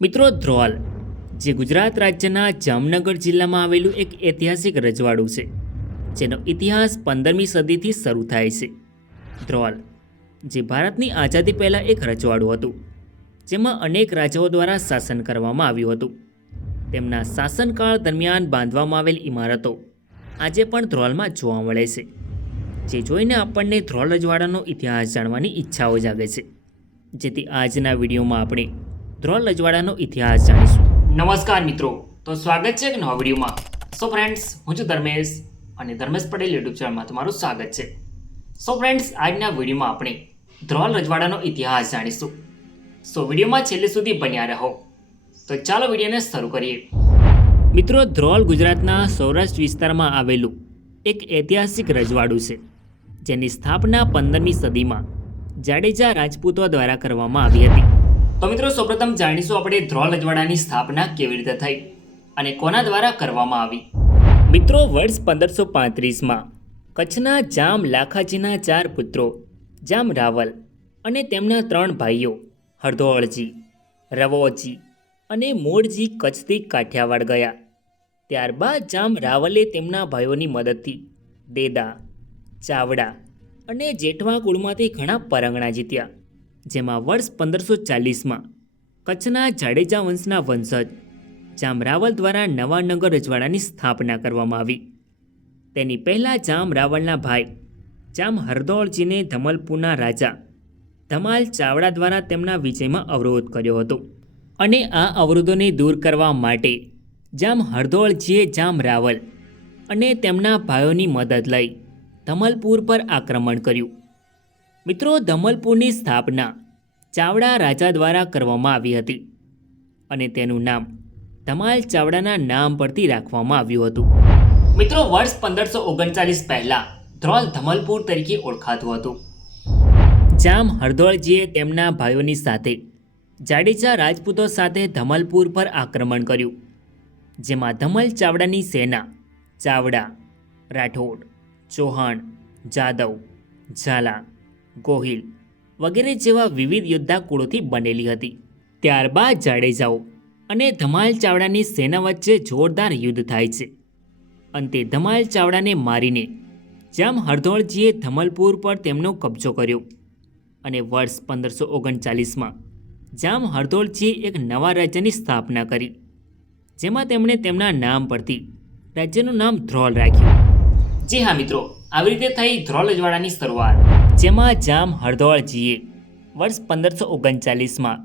મિત્રો ધ્રોલ જે ગુજરાત રાજ્યના જામનગર જિલ્લામાં આવેલું એક ઐતિહાસિક રજવાડું છે, જેનો ઇતિહાસ 15મી સદીથી શરૂ થાય છે. ધ્રોલ જે ભારતની આઝાદી પહેલાં એક રજવાડું હતું, જેમાં અનેક રાજાઓ દ્વારા શાસન કરવામાં આવ્યું હતું. તેમના શાસનકાળ દરમિયાન બાંધવામાં આવેલ ઇમારતો આજે પણ ધ્રોલમાં જોવા મળે છે, જે જોઈને આપણને ધ્રોલ રજવાડાનો ઇતિહાસ જાણવાની ઈચ્છાઓ જાગે છે. જેથી આજના વિડીયોમાં આપણે ધ્રોલ રજવાડાનો ઇતિહાસ જાણીશું. નમસ્કાર મિત્રો, તો સ્વાગત છે એક નવા વિડીયોમાં. સો ફ્રેન્ડ્સ, હું છું ધર્મેશ અને ધર્મેશ પટેલ યુટ્યુબ ચેનલમાં તમારું સ્વાગત છે. સો ફ્રેન્ડ્સ, આજના વિડીયોમાં આપણે ધ્રોલ રજવાડાનો ઇતિહાસ જાણીશું. સો વિડીયોમાં છેલ્લે સુધી બન્યા રહો. તો ચાલો વિડીયોને શરૂ કરીએ. મિત્રો, ધ્રોલ ગુજરાતના સૌરાષ્ટ્ર વિસ્તારમાં આવેલું એક ઐતિહાસિક રજવાડું છે, જેની સ્થાપના 15મી સદીમાં જાડેજા રાજપૂતો દ્વારા કરવામાં આવી હતી. તો મિત્રો, સૌપ્રથમ જાણીશું આપણે ધ્રોલ રજવાડાની સ્થાપના કેવી રીતે થઈ અને કોના દ્વારા કરવામાં આવી. મિત્રો, વર્ષ 1535માં કચ્છના જામ લાખાજીના 4 પુત્રો જામ રાવલ અને તેમના 3 ભાઈઓ હરદોળજી, રવોજી અને મોડજી કચ્છથી કાઠિયાવાડ ગયા. ત્યારબાદ જામ રાવલે તેમના ભાઈઓની મદદથી દેદા, ચાવડા અને જેઠવા કુળમાંથી ઘણા પરંગણા જીત્યા, જેમાં વર્ષ 1540માં કચ્છના જાડેજા વંશના વંશજ જામ રાવલ દ્વારા નવા નગર રજવાડાની સ્થાપના કરવામાં આવી. તેની પહેલાં જામ રાવલના ભાઈ જામ હરદોળજીને ધમલપુરના રાજા ધમાલ ચાવડા દ્વારા તેમના વિજયમાં અવરોધ કર્યો હતો, અને આ અવરોધોને દૂર કરવા માટે જામ હરદોળજીએ જામ રાવલ અને તેમના ભાઈઓની મદદ લઈ ધમલપુર પર આક્રમણ કર્યું. મિત્રો, ધમલપુરની સ્થાપના ચાવડા રાજા દ્વારા કરવામાં આવી હતી અને તેનું નામ ધમાલ ચાવડાના નામ પરથી રાખવામાં આવ્યું હતું. મિત્રો, વર્ષ 1539 પહેલાં ધ્રોલ ધમલપુર તરીકે ઓળખાતું હતું. જામ હરદોળજીએ તેમના ભાઈઓની સાથે જાડેજા રાજપૂતો સાથે ધમલપુર પર આક્રમણ કર્યું, જેમાં ધમલ ચાવડાની સેના ચાવડા, રાઠોડ, ચૌહાણ, જાદવ, ઝાલા, ગોહિલ વગેરે જેવા વિવિધ યોદ્ધા કુળોથી બનેલી હતી. ત્યારબાદ જાડેજાઓ અને ધમાલ ચાવડાની સેના વચ્ચે જોરદાર યુદ્ધ થાય છે. અંતે ધમાલ ચાવડાને મારીને જામ હરદોળજીએ ધમલપુર પર તેમનો કબજો કર્યો અને વર્ષ 1539માં જામ હરદોળજીએ એક નવા રાજ્યની સ્થાપના કરી, જેમાં તેમણે તેમના નામ પરથી રાજ્યનું નામ ધ્રોલ રાખ્યું. જી હા મિત્રો, આવી રીતે થઈ ધ્રોલ રજવાડાની શરૂઆત, જેમાં જામ હરદોળજીએ વર્ષ 1539માં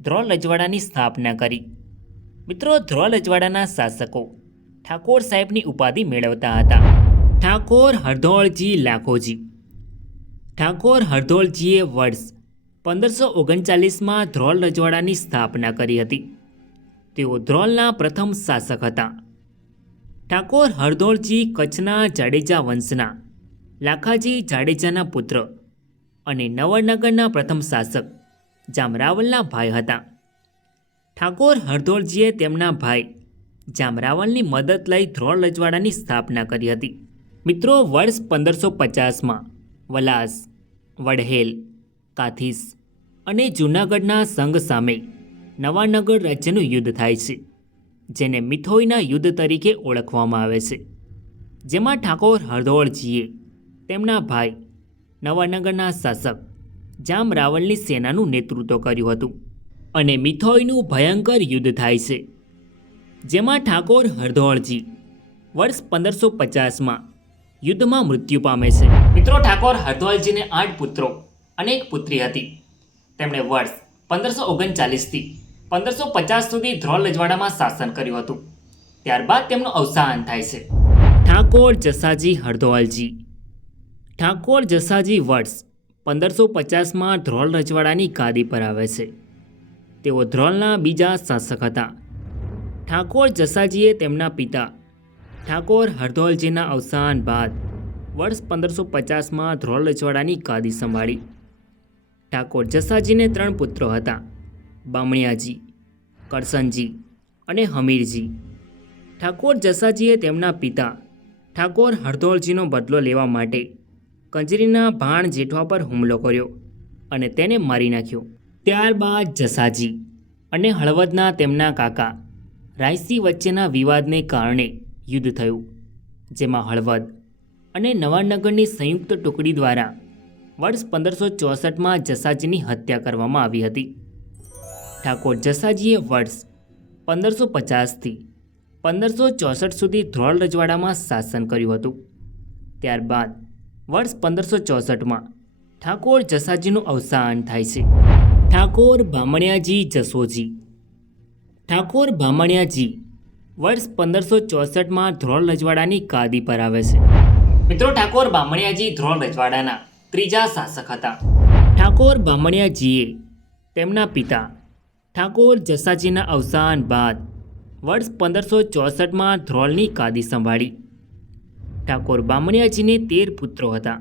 ધ્રોલ રજવાડાની સ્થાપના કરી. મિત્રો, ધ્રોલ રજવાડાના શાસકો ઠાકોર સાહેબની ઉપાધિ મેળવતા હતા. ઠાકોર હરદોળજી લાખોજી. ઠાકોર હરદોળજીએ વર્ષ 1539માં ધ્રોલ રજવાડાની સ્થાપના કરી હતી. તેઓ ધ્રોલના પ્રથમ શાસક હતા. ઠાકોર હરદોળજી કચ્છના જાડેજા વંશના લાખાજી જાડેજાના પુત્ર અને નવરનગરના પ્રથમ શાસક જામ રાવલના ભાઈ હતા. ઠાકોર હરદોળજીએ તેમના ભાઈ જામ રાવલની મદદ લઈ ધ્રોલ રજવાડાની સ્થાપના કરી હતી. મિત્રો, વર્ષ 1550માં વલાસ, વડહેલ, કાથીસ અને જૂનાગઢના સંઘ સામે નવાનગર રાજ્યનું યુદ્ધ થાય છે, જેને મિથોઈના યુદ્ધ તરીકે ઓળખવામાં આવે છે, જેમાં ઠાકોર હરદોળજીએ તેમના ભાઈ નવાનગરના શાસક જામ રાવલની સેનાનું નેતૃત્વ કર્યું હતું અને મિથોઈનું ભયંકર યુદ્ધ થાય છે, જેમાં ઠાકોર હરદોળજી વર્ષ 1550માં યુદ્ધમાં મૃત્યુ પામે છે. મિત્રો, ઠાકોર હરદોળજીને 8 પુત્રો અને 1 પુત્રી હતી. તેમણે વર્ષ 1539થી 1550 સુધી ધ્રોલ રજવાડામાં શાસન કર્યું હતું. ત્યારબાદ તેમનું અવસાન થાય છે. ઠાકોર જસાજી હરદોળજી. ઠાકોર જસાજી વર્ષ 1550માં ધ્રોલ રજવાડાની ગાદી પર આવે છે. તેઓ ધ્રોલના બીજા શાસક હતા. ઠાકોર જસાજીએ તેમના પિતા ઠાકોર હરદોળજીના અવસાન બાદ વર્ષ 1550માં ધ્રોલ રજવાડાની ગાદી સંભાળી. ઠાકોર જસાજીને 3 પુત્રો હતા: બામણિયાજી, કરસનજી અને હમીરજી. ઠાકોર જસાજીએ તેમના પિતા ઠાકોર હરદોળજીનો બદલો લેવા માટે કંજરીના ભાણ જેઠવા પર હુમલો કર્યો અને તેને મારી નાખ્યો. ત્યારબાદ જસાજી અને હળવદના તેમના કાકા રાયસી વચ્ચેના વિવાદને કારણે યુદ્ધ થયું, જેમાં હળવદ અને નવાનગરની સંયુક્ત ટુકડી દ્વારા વર્ષ 1564માં જસાજીની હત્યા કરવામાં આવી હતી. ઠાકોર જસાજીએ વર્ષ 1550થી 1564 સુધી ધ્રોલ રજવાડામાં શાસન કર્યું હતું. ત્યારબાદ વર્ષ 1564માં ઠાકોર જસાજીનું અવસાન થાય છે. ઠાકોર બામણિયાજી જસોજી. ઠાકોર બામણિયાજી વર્ષ 1564માં ધ્રોલ રજવાડાની ગાદી પર આવે છે. મિત્રો, ઠાકોર બામણિયાજી ધ્રોલ રજવાડાના ત્રીજા શાસક હતા. ઠાકોર બામણિયાજીએ તેમના પિતા ઠાકોર જસાજીના અવસાન બાદ વર્ષ 1564માં ધ્રોલની ગાદી સંભાળી. ઠાકોર બામણિયાજીને 13 પુત્રો હતા.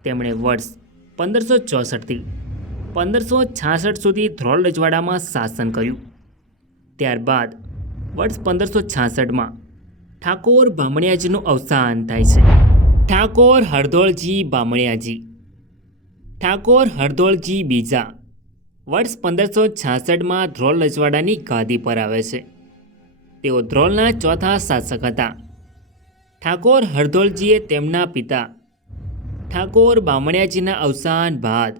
તેમણે વર્ષ 1564થી 1566 સુધી ધ્રોલ રજવાડામાં શાસન કર્યું. ત્યારબાદ વર્ષ 1566માં ઠાકોર બામણિયાજીનું અવસાન થાય છે. ઠાકોર હરદોળજી બામણિયાજી. ઠાકોર હરદોળજી બીજા વર્ષ 1566માં ધ્રોલ રજવાડાની ગાદી પર આવે છે. તેઓ ધ્રોલના ચોથા શાસક હતા. ઠાકોર હરદોળજીએ તેમના પિતા ઠાકોર બામણિયાજીના અવસાન બાદ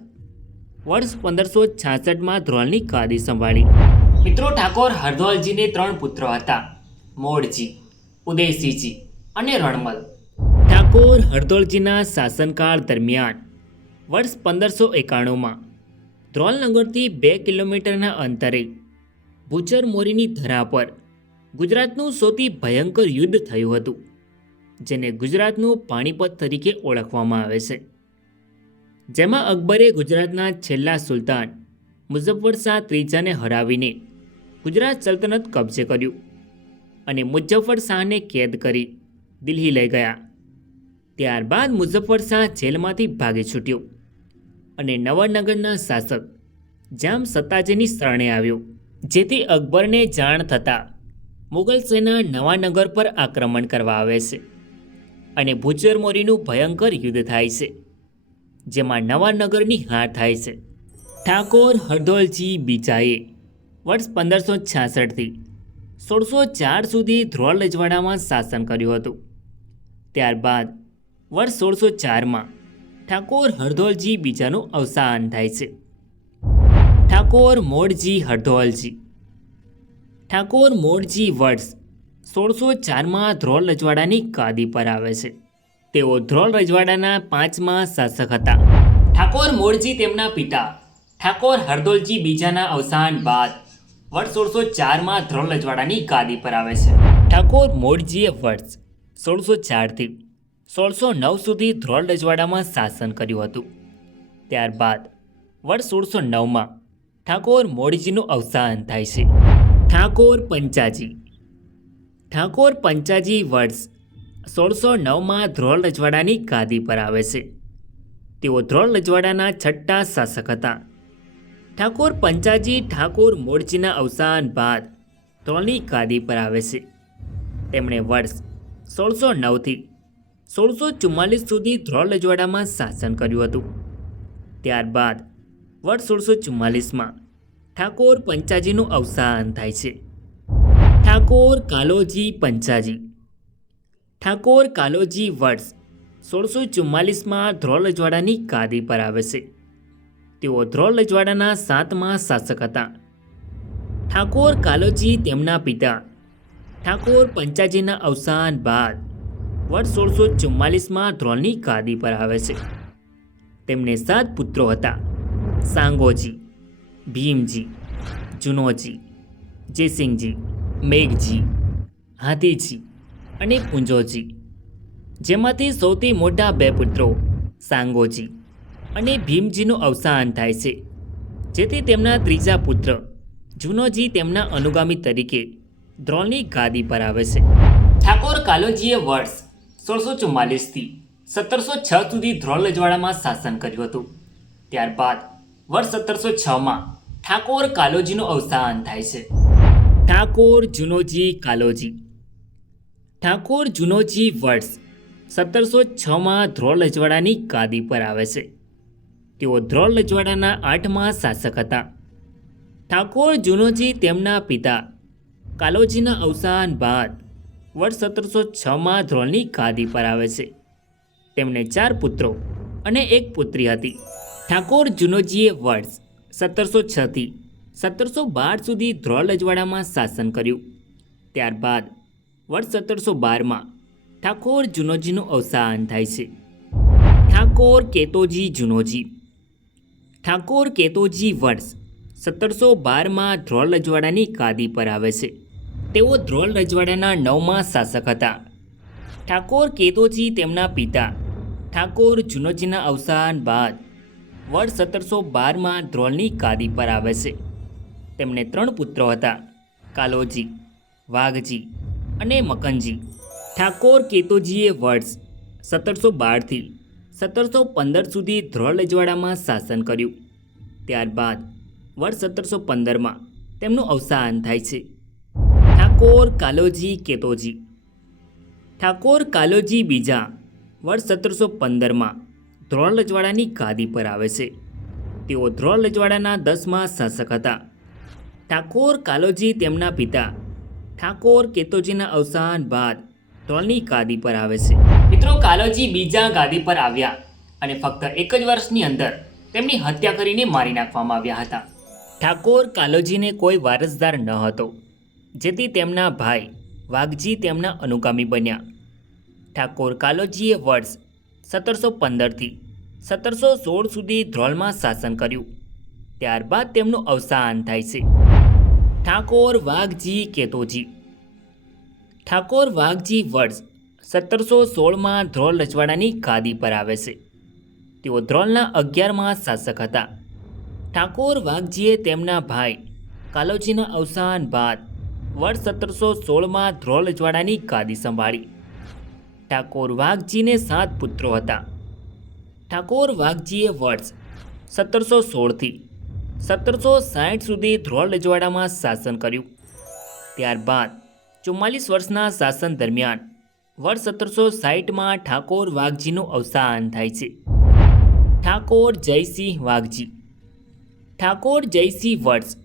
વર્ષ 1566માં ધ્રોલની ગાદી સંભાળી. મિત્રો, ઠાકોર હરદોલજીને 3 પુત્રો હતા: મોડજી, ઉદયસિંહજી અને રણમલ. ઠાકોર હરદોલજીના શાસનકાળ દરમિયાન વર્ષ 1591માં ધ્રોલનગરથી 2 કિલોમીટરના અંતરે ભૂચર મોરીની ધરા પર ગુજરાતનું સૌથી ભયંકર યુદ્ધ થયું હતું, જેને ગુજરાતનું પાણીપત તરીકે ઓળખવામાં આવે છે. જેમાં અકબરે ગુજરાતના છેલ્લા સુલતાન મુઝફ્ફર શાહ ત્રીજાને હરાવીને ગુજરાત સલ્તનત કબજે કર્યું અને મુઝફ્ફર શાહને કેદ કરી દિલ્હી લઈ ગયા. ત્યારબાદ મુઝફ્ફર શાહ જેલમાંથી ભાગી છૂટ્યો અને નવાનગરના શાસક જામ સત્તાજીની શરણે આવ્યો, જેથી અકબરને જાણ થતાં મુગલ સેના નવાનગર પર આક્રમણ કરવા આવે છે અને ભૂચર મોરીનું ભયંકર યુદ્ધ થાય છે, જેમાં નવાનગરની હાર થાય છે. ઠાકોર હરદોલજી બીજાએ વર્ષ 1566થી 1604 સુધી ધ્રોલ રજવાડામાં શાસન કર્યું હતું. ત્યારબાદ વર્ષ 1604માં ઠાકોર હરદોલજી બીજાનું અવસાન થાય છે. ઠાકોર મોડજી હરદોલજી. ઠાકોર મોડજી વર્ષ 1604માં ધ્રોલ રજવાડાની ગાદી પર આવે છે. તેઓ ધ્રોલ રજવાડાના 5મા શાસક હતા. ઠાકોર મોડજી તેમના પિતા ઠાકોર હરદોલજી બીજાના અવસાન બાદ વર્ષ 1604માં ધ્રોલ રજવાડાની ગાદી પર આવે છે. ઠાકોર મોડજીએ વર્ષ 1604થી 1609 સુધી ધ્રોલ રજવાડામાં શાસન કર્યું હતું. ત્યારબાદ વર્ષ 1609માં ઠાકોર મોડજીનું અવસાન થાય છે. ઠાકોર પંચાજી. ઠાકોર પંચાજી વર્ષ 1609માં ધ્રોલ રજવાડાની ગાદી પર આવે છે. તેઓ ધ્રોલ રજવાડાના 6ઠા શાસક હતા. ઠાકોર પંચાજી ઠાકોર મોડજીના અવસાન બાદ ધ્રોલની ગાદી પર આવે છે. તેમણે વર્ષ 1609થી 1644 સુધી ધ્રોલ રજવાડામાં શાસન કર્યું હતું. ત્યારબાદ વર્ષ 1644માં ઠાકોર પંચાજીનું અવસાન થાય છે. ઠાકોર કાલોજી પંચાજી. ઠાકોર કાલોજી વર્ષ 1644માં ધ્રોલ રજવાડાની ગાદી પર આવે છે. તેઓ ધ્રોલ રજવાડાના 7મા શાસક હતા. ઠાકોર કાલોજી તેમના પિતા ઠાકોર પંચાજીના અવસાન બાદ વર્ષ 1644માં ધ્રોલની ગાદી પર આવે છે. તેમને 7 પુત્રો હતા: સાંગોજી, ભીમજી, જુનોજી, જયસિંહજી, મેઘજી, હાથીજી અને પુંજોજી. જેમાંથી સૌથી મોટા 2 પુત્રો સાંગોજી અને ભીમજીનું અવસાન થાય છે, જેથી તેમના ત્રીજા પુત્ર જુનોજી તેમના અનુગામી તરીકે ધ્રોલની ગાદી પર આવે છે. ઠાકોર કાલોજીએ વર્ષ 1644થી 1706 સુધી ધ્રોલ રજવાડામાં શાસન કર્યું હતું. ત્યારબાદ વર્ષ 1706માં ઠાકોર કાલોજીનું અવસાન થાય છે. ઠાકોર જુનોજી કાલોજી. ઠાકોર જુનોજી વર્ષ 1706માં ધ્રોલ રજવાડાની ગાદી પર આવે છે. તેઓ ધ્રોલ રજવાડાના 8મા શાસક હતા. ઠાકોર જુનોજી તેમના પિતા કાલોજીના અવસાન બાદ વર્ષ 1706માં ધ્રોલની ગાદી પર આવે છે. તેમને 4 પુત્રો અને 1 પુત્રી હતી. ઠાકોર જુનોજીએ વર્ષ 1706થી 1712 સુધી ધ્રોલ રજવાડામાં શાસન કર્યું. ત્યારબાદ વર્ષ 1712માં ઠાકોર જુનોજીનું અવસાન થાય છે. ઠાકોર કેતોજી જુનોજી. ઠાકોર કેતોજી વર્ષ 1712માં ધ્રોલ રજવાડાની ગાદી પર આવે છે. તેઓ ધ્રોલ રજવાડાના 9મા શાસક હતા. ઠાકોર કેતોજી તેમના પિતા ઠાકોર જુનોજીના અવસાન બાદ વર્ષ 1712માં ધ્રોલની ગાદી પર આવે છે. તેમને 3 પુત્રો હતા, કાલોજી, વાઘજી અને મકનજી. ઠાકોર કેતોજીએ વર્ષ 1712થી 1715 સુધી ધ્રોલ રજવાડામાં શાસન કર્યું. ત્યારબાદ વર્ષ 1715માં તેમનું અવસાન થાય છે. ઠાકોર કાલોજી કેતોજી. ઠાકોર કાલોજી બીજા વર્ષ 1715માં ધ્રોલ રજવાડાની ગાદી પર આવે છે. તેઓ ધ્રોલ રજવાડાના 10મા શાસક હતા. ઠાકોર કાલોજી તેમના પિતા ઠાકોર કેતોજીના અવસાન બાદ ધ્રોલની ગાદી પર આવે છે. મિત્રો, કાલોજી બીજા ગાદી પર આવ્યા અને ફક્ત 1 જ વર્ષની અંદર તેમની હત્યા કરીને મારી નાખવામાં આવ્યા હતા. ઠાકોર કાલોજીને કોઈ વારસદાર ન હતો, જેથી તેમના ભાઈ વાઘજી તેમના અનુગામી બન્યા. ઠાકોર કાલોજીએ વર્ષ 1715થી 1716 સુધી ધ્રોલમાં શાસન કર્યું. ત્યારબાદ તેમનું અવસાન થાય છે. ઠાકોર વાઘજી કેતોજી. ઠાકોર વાઘજી વર્ષ 1716માં ધ્રોલ રજવાડાની ગાદી પર આવે છે. તેઓ ધ્રોલના 11મા શાસક હતા. ઠાકોર વાઘજીએ તેમના ભાઈ કાલોજીના અવસાન બાદ વર્ષ 1716માં ધ્રોલ રજવાડાની ગાદી સંભાળી. ઠાકોર વાઘજીને 7 પુત્રો હતા. ઠાકોર વાઘજીએ વર્ષ 1716થી 1760 સુધી ધ્રોલ રજવાડામાં શાસન કર્યું. ત્યારબાદ 44 વર્ષના શાસન દરમિયાન વર્ષ 1760માં ઠાકોર વાઘજીનું અવસાન થાય છે. ઠાકોર જયસિંહ વાઘજી. ઠાકોર જયસિંહ વર્ષ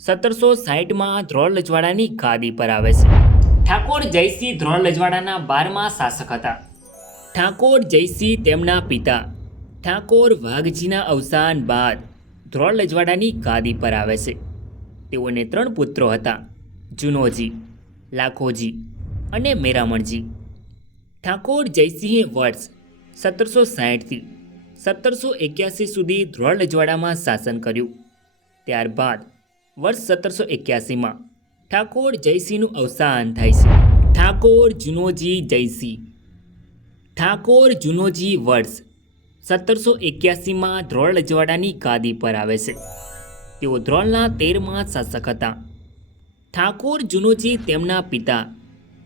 1760માં ધ્રોલ રજવાડાની ગાદી પર આવે છે. ઠાકોર જયસિંહ ધ્રોલ રજવાડાના 12મા શાસક હતા. ઠાકોર જયસિંહ તેમના પિતા ઠાકોર વાઘજીના અવસાન બાદ ધ્રોલ રજવાડાની ગાદી પર આવે છે. તેઓને 3 પુત્રો હતા, જુનોજી, લાખોજી અને મેરામણજી. ઠાકોર જયસિંહે વર્ષ 1760થી 1781 સુધી ધ્રોલ રજવાડામાં શાસન કર્યું. ત્યારબાદ વર્ષ 1781માં ઠાકોર જયસિંહનું અવસાન થાય છે. ઠાકોર જુનોજી જયસિંહ. ઠાકોર જુનોજી વર્ષ 1781માં ધ્રોલ રજવાડાની ગાદી પર આવે છે. તેઓ ધ્રોલના 13મા શાસક હતા. ઠાકોર જુનોજી તેમના પિતા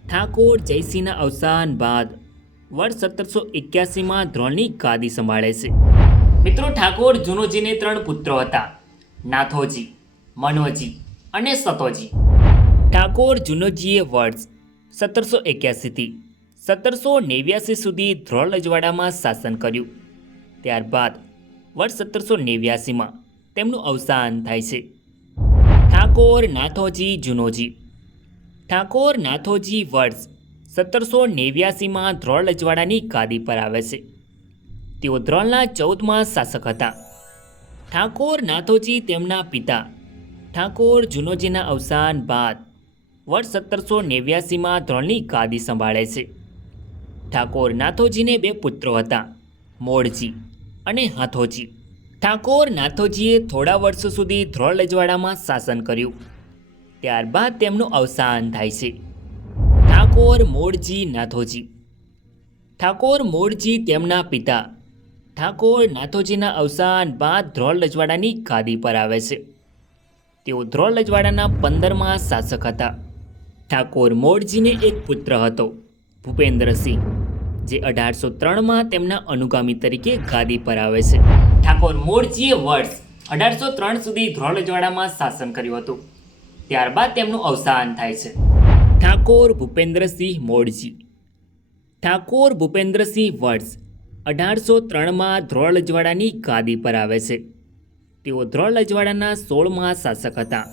ઠાકોર જયસિંહના અવસાન બાદ વર્ષ 1781માં ધ્રોલની ગાદી સંભાળે છે. મિત્રો, ઠાકોર જુનોજીને 3 પુત્રો હતા, નાથોજી, મનોજી અને સતોજી. ઠાકોર જુનોજીએ વર્ષ 1781થી 1789 સુધી ધ્રોલ રજવાડામાં શાસન કર્યું. ત્યારબાદ વર્ષ 1789માં તેમનું અવસાન થાય છે. ઠાકોર નાથોજી જુનોજી. ઠાકોર નાથોજી વર્ષ 1789માં ધ્રોલ રજવાડાની ગાદી પર આવે છે. તેઓ ધ્રોલના 14મા શાસક હતા. ઠાકોર નાથોજી તેમના પિતા ઠાકોર જુનોજીના અવસાન બાદ વર્ષ 1789માં ધ્રોલની ગાદી સંભાળે છે. ઠાકોર નાથોજીને 2 પુત્રો હતા, મોળજી અને હાથોજી. ઠાકોર નાથોજીએ થોડા વર્ષો સુધી ધ્રોલ રજવાડામાં શાસન કર્યું. ત્યારબાદ તેમનું અવસાન થાય છે. ઠાકોર મોળજી નાથોજી. ઠાકોર મોળજી તેમના પિતા ઠાકોર નાથોજીના અવસાન બાદ ધ્રોલ રજવાડાની ગાદી પર આવે છે. તેઓ ધ્રોલ રજવાડાના 15મા શાસક હતા. ઠાકોર મોળજીને 1 પુત્ર હતો, ભૂપેન્દ્રસિંહ, જે 1803માં તેમના અનુગામી તરીકે ગાદી પર આવે છે. ઠાકોર મોળજીએ વર્ષ 1803 સુધી ધ્રોલ રજવાડામાં શાસન કર્યું હતું. ત્યારબાદ તેમનું અવસાન થાય છે. ઠાકોર ભૂપેન્દ્રસિંહ મોળજી. ઠાકોર ભૂપેન્દ્રસિંહ વર્ષ 1803માં ધ્રોલ રજવાડાની ગાદી પર આવે છે. તેઓ ધ્રોલ અજવાળાના 16મા શાસક હતા.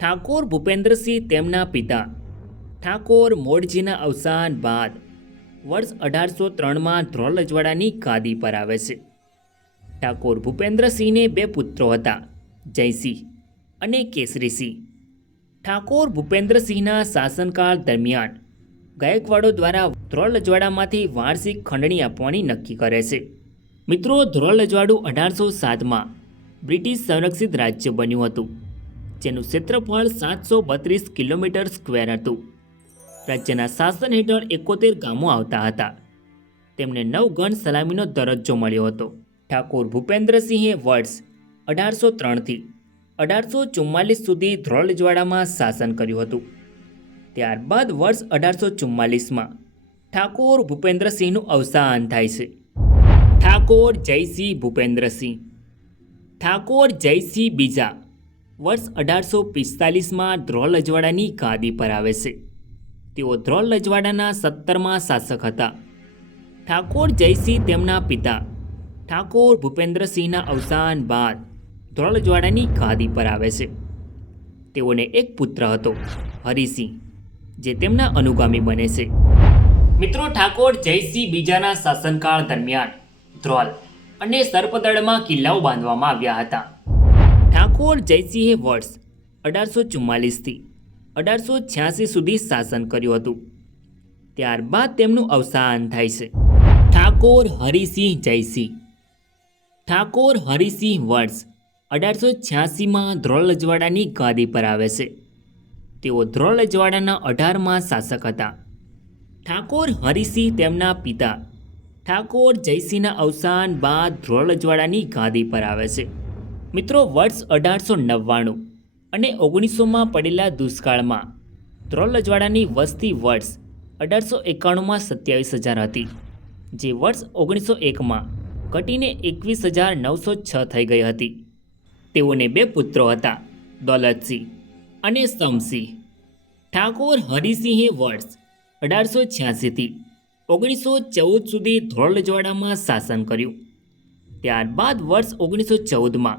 ઠાકોર ભૂપેન્દ્રસિંહ તેમના પિતા ઠાકોર મોડજીના અવસાન બાદ વર્ષ 1803માં ધ્રોલ અજવાળાની ગાદી પર આવે છે. ઠાકોર ભૂપેન્દ્રસિંહને 2 પુત્રો હતા, જયસિંહ અને કેસરીસિંહ. ઠાકોર ભૂપેન્દ્રસિંહના શાસનકાળ દરમિયાન ગાયકવાડો દ્વારા ધ્રોલ અજવાળામાંથી વાર્ષિક ખંડણી આપવાની નક્કી કરે છે. મિત્રો, ધ્રોલ અજવાળું 1807માં બ્રિટિશ સંરક્ષિત રાજ્ય બન્યું હતું, જેનું ક્ષેત્રફળ 732 કિલોમીટર સ્ક્વેર હતું. રાજ્યના શાસન હેઠળ 71 ગામો આવતા હતા. તેમને 9 ગણ સલામીનો દરજ્જો મળ્યો હતો. ઠાકોર ભૂપેન્દ્રસિંહે વર્ષ 1803થી 1844 સુધી ધ્રોલ અજવાળામાં શાસન કર્યું હતું. ત્યારબાદ વર્ષ 1844માં ઠાકોર ભૂપેન્દ્રસિંહનું અવસાન થાય છે. ઠાકોર જયસિંહ ભૂપેન્દ્રસિંહ. ઠાકોર જયસિંહ બીજા વર્ષ 1845માં ધ્રોલ અજવાળાની ગાદી પર આવે છે. તેઓ ધ્રોલ અજવાળાના 17મા શાસક હતા. ઠાકોર જયસિંહ તેમના પિતા ઠાકોર ભૂપેન્દ્રસિંહના અવસાન બાદ ધ્રોલ અજવાળાની ગાદી પર આવે છે. તેઓને એક પુત્ર હતો, હરિસિંહ, જે તેમના અનુગામી બને છે. મિત્રો, ઠાકોર જયસિંહ બીજાના શાસનકાળ દરમિયાન ધ્રોલ અને સર્પદળમાં કિલ્લાઓ બાંધવામાં આવ્યા હતા. ઠાકોર જયસિંહે વર્ષ 1844થી 1886 સુધી શાસન કર્યું હતું. ત્યારબાદ તેમનું અવસાન થાય છે. ઠાકોર હરિસિંહ જયસિંહ. ઠાકોર હરિસિંહ વર્ષ 1886માં ધ્રોલ અજવાળાની ગાદી પર આવે છે. તેઓ ધ્રોલ અજવાળાના 18મા શાસક હતા. ઠાકોર હરિસિંહ તેમના પિતા ઠાકોર જયસિંહના અવસાન બાદ ધ્રોલ અજવાળાની ગાદી પર આવે છે. મિત્રો, વર્ષ 1899 અને 1900માં પડેલા દુષ્કાળમાં ધ્રોલ અજવાળાની વસ્તી વર્ષ 1891માં 27,000 હતી, જે વર્ષ 1901માં ઘટીને 21,906 થઈ ગઈ હતી. તેઓને 2 પુત્રો હતા, દોલતસિંહ અને સમસિંહ. ઠાકોર હરિસિંહે વર્ષ 1886થી 1914 સુધી ધ્રોલ અજવાળામાં શાસન કર્યું. ત્યારબાદ વર્ષ 1914માં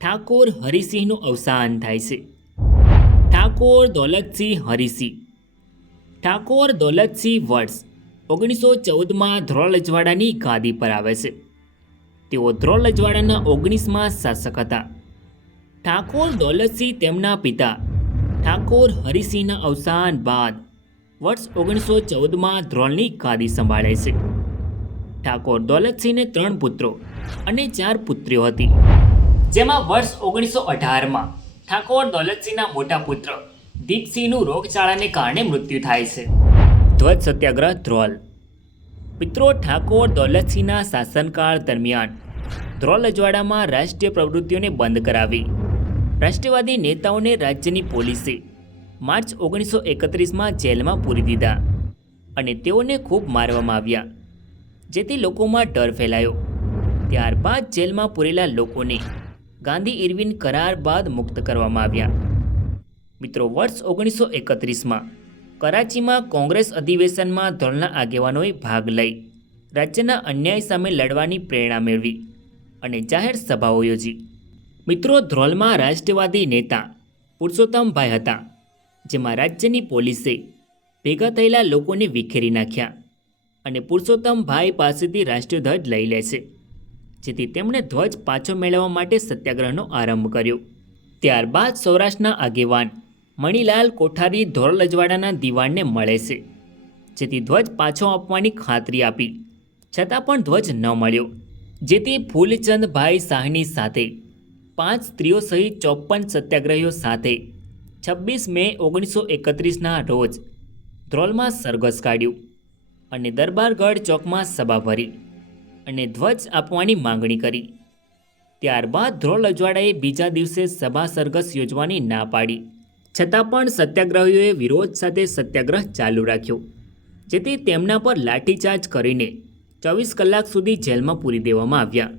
ઠાકોર હરિસિંહનું અવસાન થાય છે. ઠાકોર દોલતસિંહ હરિસિંહ. ઠાકોર દોલતસિંહ વર્ષ 1914માં ધ્રોલ અજવાળાની ગાદી પર આવે છે. તેઓ ધ્રોલ અજવાળાના 19મા શાસક હતા. ઠાકોર દોલતસિંહ તેમના પિતા ઠાકોર હરિસિંહના અવસાન બાદ વર્ષ 1914માં ધ્રોલની ગાદી સંભાળે છે. ઠાકોર દોલતસિંહને 3 પુત્રો અને 4 પુત્રીઓ હતી, જેમાં વર્ષ 1918માં ઠાકોર દોલતસિંહના મોટા પુત્ર દીપસિંહનું રોગચાળાને કારણે મૃત્યુ થાય છે. ધ્વજ સત્યાગ્રહ ધ્રોલ. મિત્રો, ઠાકોર દોલતસિંહના શાસનકાળ દરમિયાન ધ્રોલ અજવાળામાં રાષ્ટ્રીય પ્રવૃત્તિઓને બંધ કરાવી. રાષ્ટ્રવાદી નેતાઓને રાજ્યની પોલીસે માર્ચ 1931માં જેલમાં પૂરી દીધા અને તેઓને ખૂબ મારવામાં આવ્યા, જેથી લોકોમાં ડર ફેલાયો. ત્યારબાદ જેલમાં પૂરેલા લોકોને ગાંધી ઇરવિન કરાર બાદ મુક્ત કરવામાં આવ્યા. મિત્રો, વર્ષ 1931માં કરાચીમાં કોંગ્રેસ અધિવેશનમાં ધ્રોલના આગેવાનોએ ભાગ લઈ રાજ્યના અન્યાય સામે લડવાની પ્રેરણા મેળવી અને જાહેર સભાઓ યોજી. મિત્રો, ધ્રોલમાં રાષ્ટ્રવાદી નેતા પુરુષોત્તમભાઈ હતા, જેમાં રાજ્યની પોલીસે ભેગા થયેલા લોકોને વિખેરી નાખ્યા અને પુરુષોત્તમભાઈ પાસેથી રાષ્ટ્રીય ધ્વજ લઈ લે છે, જેથી તેમણે ધ્વજ પાછો મેળવવા માટે સત્યાગ્રહનો આરંભ કર્યો. ત્યારબાદ સૌરાષ્ટ્રના આગેવાન મણિલાલ કોઠારી ધ્રોલ અજવાળાના દિવાણને મળે છે, જેથી ધ્વજ પાછો આપવાની ખાતરી આપી, છતાં પણ ધ્વજ ન મળ્યો, જેથી ફૂલચંદભાઈ શાહની સાથે 5 સ્ત્રીઓ સહિત 54 સત્યાગ્રહીઓ સાથે 26 મે 1931ના રોજ ધ્રોલમાં સરઘસ કાઢ્યું અને દરબારગઢ ચોકમાં સભા ભરી અને ધ્વજ આપવાની માંગણી કરી. ત્યારબાદ ધ્રોલ અજવાળાએ બીજા દિવસે સભા સરઘસ યોજવાની ના પાડી, છતાં પણ સત્યાગ્રહીઓએ વિરોધ સાથે સત્યાગ્રહ ચાલુ રાખ્યો, જેથી તેમના પર લાઠીચાર્જ કરીને 24 કલાક સુધી જેલમાં પૂરી દેવામાં આવ્યા.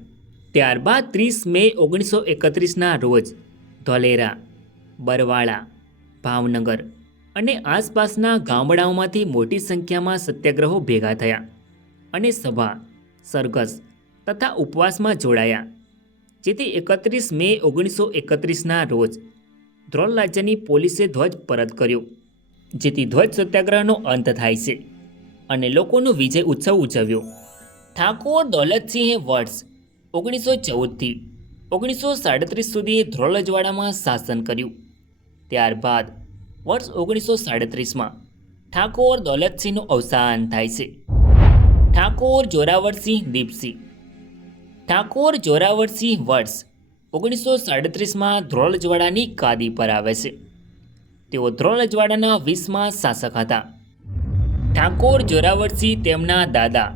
ત્યારબાદ 30 મે 1931ના રોજ ધોલેરા, બરવાળા, ભાવનગર અને આસપાસના ગામડાઓમાંથી મોટી સંખ્યામાં સત્યાગ્રહો ભેગા થયા અને સભા, સરઘસ તથા ઉપવાસમાં જોડાયા. જેથી 31 મે 1931ના રોજ ધ્રોલ રાજ્યની પોલીસે ધ્વજ પરત કર્યો, જેથી ધ્વજ સત્યાગ્રહનો અંત થાય છે અને લોકોનો વિજય ઉત્સવ ઉજવ્યો. ઠાકોર દૌલતસિંહે વર્ષ 1914થી 1937 સુધી ધ્રોલ રજવાડામાં શાસન કર્યું. ત્યારબાદ વર્ષ 1937માં ઠાકોર દૌલતસિંહનું અવસાન થાય છે. ઠાકોર જોરાવરસિંહ દીપસિંહ. ઠાકોર જોરાવરસિંહ વર્ષ 1937માં ધ્રોલ રજવાડાની ગાદી પર આવે છે. તેઓ ધ્રોલ રજવાડાના 20મા શાસક હતા. ઠાકોર જોરાવરસિંહ તેમના દાદા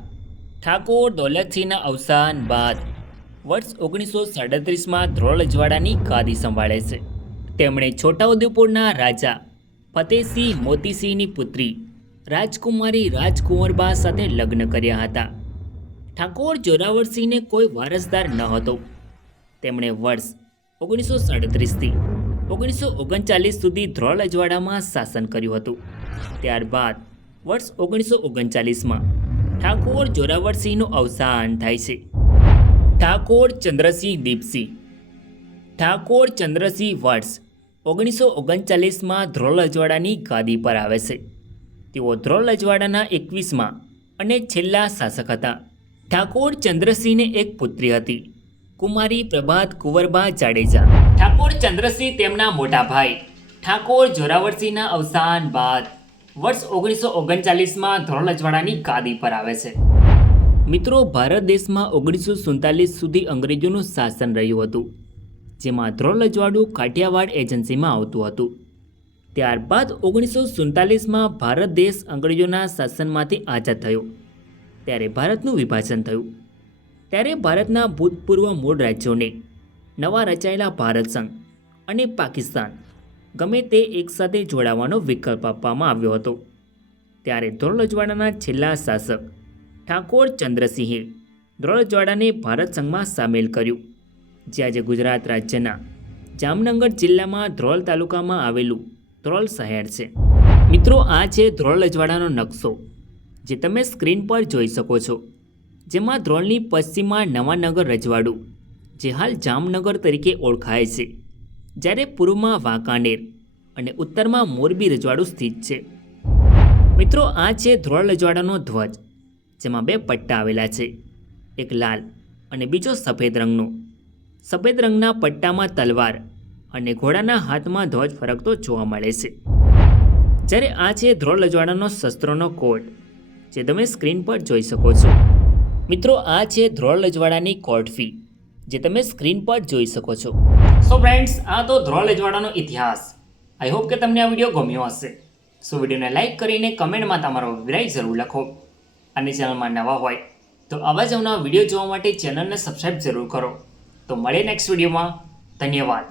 ઠાકોર દૌલતસિંહના અવસાન બાદ વર્ષ 1937માં ધ્રોલ રજવાડાની ગાદી સંભાળે છે. તેમણે છોટાઉદેપુરના રાજા ફતેહસિંહ મોતીસિંહની પુત્રી રાજકુમારી રાજકુંવરબા સાથે લગ્ન કર્યા હતા. ઠાકોર જોરાવરસિંહને કોઈ વારસદાર ન હતો. તેમણે વર્ષ 1937થી 1939 સુધી ધ્રોલ રજવાડામાં શાસન કર્યું હતું. ત્યારબાદ વર્ષ 1939માં ઠાકોર જોરાવરસિંહનું અવસાન થાય છે. ઠાકોર ચંદ્રસિંહ દીપસિંહ. ઠાકોર ચંદ્રસિંહ વર્ષ 1939માં ધ્રોલ રજવાડાની ગાદી પર આવે છે. તેઓ ધ્રોલ રજવાડાના 21મા અને છેલ્લા શાસક હતા. ઠાકોર ચંદ્રસિંહને એક પુત્રી હતી, કુમારી પ્રભાત કુંવરબા જાડેજા. ઠાકોર ચંદ્રસિંહ તેમના મોટા ભાઈ ઠાકોર જોરાવરસિંહના અવસાન બાદ વર્ષ 1939માં ધ્રોલ રજવાડાની ગાદી પર આવે છે. મિત્રો, ભારત દેશમાં 1947 સુધી અંગ્રેજોનું શાસન રહ્યું હતું, જેમાં ધ્રોલ રજવાડું કાઠિયાવાડ એજન્સીમાં આવતું હતું. ત્યારબાદ 1947માં ભારત દેશ અંગ્રેજોના શાસનમાંથી આઝાદ થયો. ત્યારે ભારતનું વિભાજન થયું. ત્યારે ભારતના ભૂતપૂર્વ મૂળ રાજ્યોને નવા રચાયેલા ભારત સંઘ અને પાકિસ્તાન ગમે તે એકસાથે જોડાવાનો વિકલ્પ આપવામાં આવ્યો હતો. ત્યારે ધ્રોલ રજવાડાના છેલ્લા શાસક ઠાકોર ચંદ્રસિંહે ધ્રોલ રજવાડાને ભારત સંઘમાં સામેલ કર્યું, જે આજે ગુજરાત રાજ્યના જામનગર જિલ્લામાં ધ્રોલ તાલુકામાં આવેલું ધ્રોલ શહેર છે. મિત્રો, આ છે ધ્રોલ રજવાડાનો નકશો, જે તમે સ્ક્રીન પર જોઈ શકો છો, જેમાં ધ્રોલની પશ્ચિમમાં નવાનગર રજવાડું, જે હાલ જામનગર તરીકે ઓળખાય છે, જ્યારે પૂર્વમાં વાંકાનેર અને ઉત્તરમાં મોરબી રજવાડું સ્થિત છે. મિત્રો, આ છે ધ્રોલ રજવાડાનો ધ્વજ, જેમાં બે પટ્ટા આવેલા છે, એક લાલ અને બીજો સફેદ રંગનો. સફેદ રંગના પટ્ટામાં તલવાર અને ઘોડાના હાથમાં ધ્વજ ફરકતો જોવા મળે છે, જ્યારે આ છે ધ્રોલ રજવાડાનો શસ્ત્રોનો કોડ, જે તમે સ્ક્રીન પર જોઈ શકો છો. મિત્રો, આ છે ધ્રોલ રજવાડાની કોર્ટ ફી, જે તમે સ્ક્રીન પર જોઈ શકો છો. સો ફ્રેન્ડ્સ, આ તો ધ્રોલ રજવાડાનો ઇતિહાસ. આઈ હોપ કે તમને આ વિડીયો ગમ્યો હશે. સો વિડીયોને લાઇક કરીને કમેન્ટમાં તમારો અભિપ્રાય જરૂર લખો. અને ચેનલમાં નવા હોય તો આવા જ નવા વિડીયો જોવા માટે ચેનલને સબસ્ક્રાઈબ જરૂર કરો. તો મળીએ નેક્સ્ટ વિડીયોમાં. ધન્યવાદ.